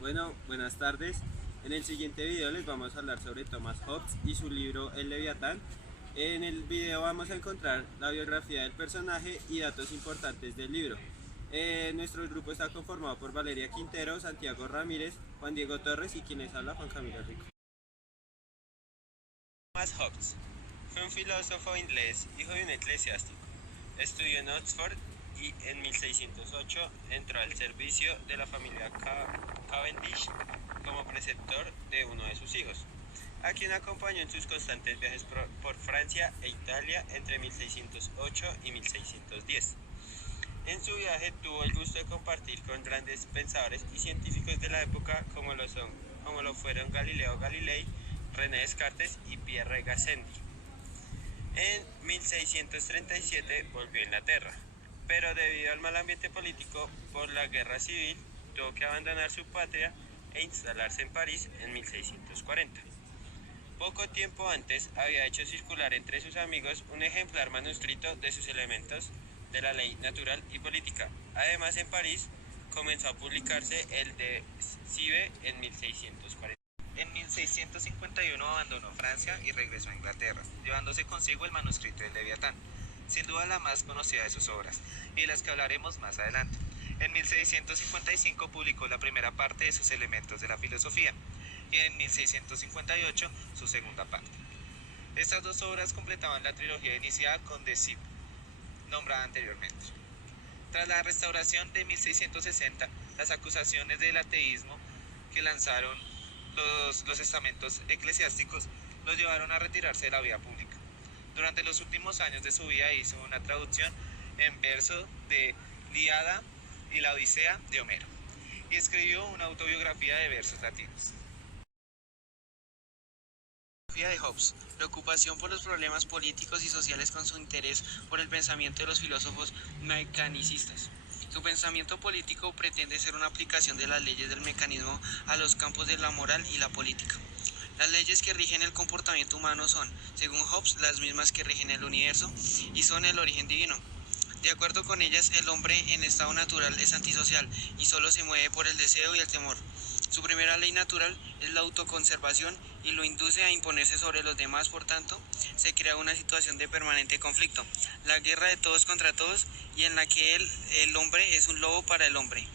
Bueno, buenas tardes. En el siguiente video les vamos a hablar sobre Thomas Hobbes y su libro El Leviatán. En el video vamos a encontrar la biografía del personaje y datos importantes del libro. Nuestro grupo está conformado por Valeria Quintero, Santiago Ramírez, Juan Diego Torres y quien les habla, Juan Camilo Rico. Thomas Hobbes fue un filósofo inglés, hijo de un eclesiástico. Estudió en Oxford y en 1608 entró al servicio de la familia Cavendish como preceptor de uno de sus hijos, a quien acompañó en sus constantes viajes por Francia e Italia entre 1608 y 1610. En su viaje tuvo el gusto de compartir con grandes pensadores y científicos de la época como lo fueron Galileo Galilei, René Descartes y Pierre Gassendi. En 1637 volvió a Inglaterra, pero debido al mal ambiente político por la guerra civil, tuvo que abandonar su patria e instalarse en París en 1640. Poco tiempo antes había hecho circular entre sus amigos un ejemplar manuscrito de sus elementos de la ley natural y política. Además, en París comenzó a publicarse el de Sive en 1640. En 1651 abandonó Francia y regresó a Inglaterra, llevándose consigo el manuscrito del Leviatán, sin duda la más conocida de sus obras, y de las que hablaremos más adelante. En 1655 publicó la primera parte de sus elementos de la filosofía, y en 1658 su segunda parte. Estas dos obras completaban la trilogía iniciada con The Sieve, nombrada anteriormente. Tras la restauración de 1660, las acusaciones del ateísmo que lanzaron los estamentos eclesiásticos los llevaron a retirarse de la vida pública. Durante los últimos años de su vida hizo una traducción en verso de Ilíada y la Odisea de Homero, y escribió una autobiografía de versos latinos. De Hobbes, preocupación por los problemas políticos y sociales con su interés por el pensamiento de los filósofos mecanicistas. Su pensamiento político pretende ser una aplicación de las leyes del mecanismo a los campos de la moral y la política. Las leyes que rigen el comportamiento humano son, según Hobbes, las mismas que rigen el universo y son el origen divino. De acuerdo con ellas, el hombre en estado natural es antisocial y solo se mueve por el deseo y el temor. Su primera ley natural es la autoconservación y lo induce a imponerse sobre los demás, por tanto, se crea una situación de permanente conflicto, la guerra de todos contra todos y en la que el hombre es un lobo para el hombre.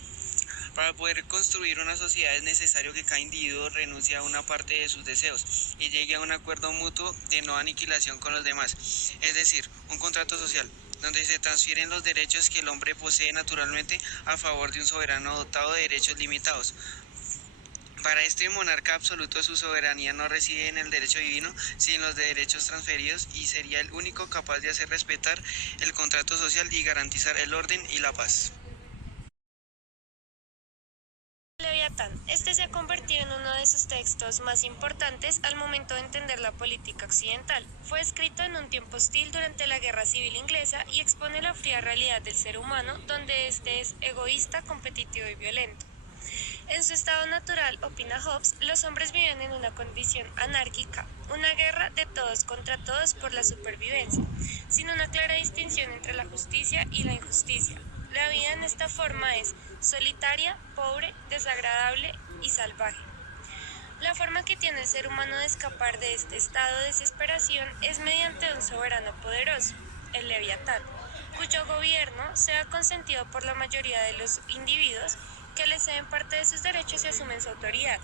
Para poder construir una sociedad es necesario que cada individuo renuncie a una parte de sus deseos y llegue a un acuerdo mutuo de no aniquilación con los demás, es decir, un contrato social, donde se transfieren los derechos que el hombre posee naturalmente a favor de un soberano dotado de derechos limitados. Para este monarca absoluto su soberanía no reside en el derecho divino, sino en los derechos transferidos y sería el único capaz de hacer respetar el contrato social y garantizar el orden y la paz. Leviatán. Este se ha convertido en uno de sus textos más importantes al momento de entender la política occidental. Fue escrito en un tiempo hostil durante la Guerra Civil Inglesa y expone la fría realidad del ser humano, donde éste es egoísta, competitivo y violento. En su estado natural, opina Hobbes, los hombres viven en una condición anárquica, una guerra de todos contra todos por la supervivencia, sin una clara distinción entre la justicia y la injusticia. La vida en esta forma es solitaria, pobre, desagradable y salvaje. La forma que tiene el ser humano de escapar de este estado de desesperación es mediante un soberano poderoso, el Leviatán, cuyo gobierno sea consentido por la mayoría de los individuos que le ceden parte de sus derechos y asumen su autoridad.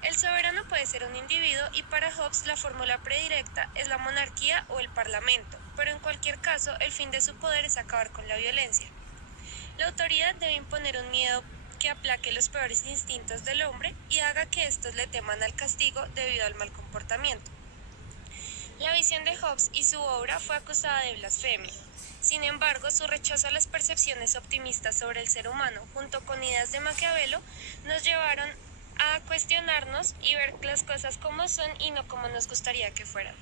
El soberano puede ser un individuo y para Hobbes la fórmula predilecta es la monarquía o el parlamento, pero en cualquier caso el fin de su poder es acabar con la violencia. La autoridad debe imponer un miedo que aplaque los peores instintos del hombre y haga que estos le teman al castigo debido al mal comportamiento. La visión de Hobbes y su obra fue acusada de blasfemia. Sin embargo, su rechazo a las percepciones optimistas sobre el ser humano, junto con ideas de Maquiavelo, nos llevaron a cuestionarnos y ver las cosas como son y no como nos gustaría que fueran.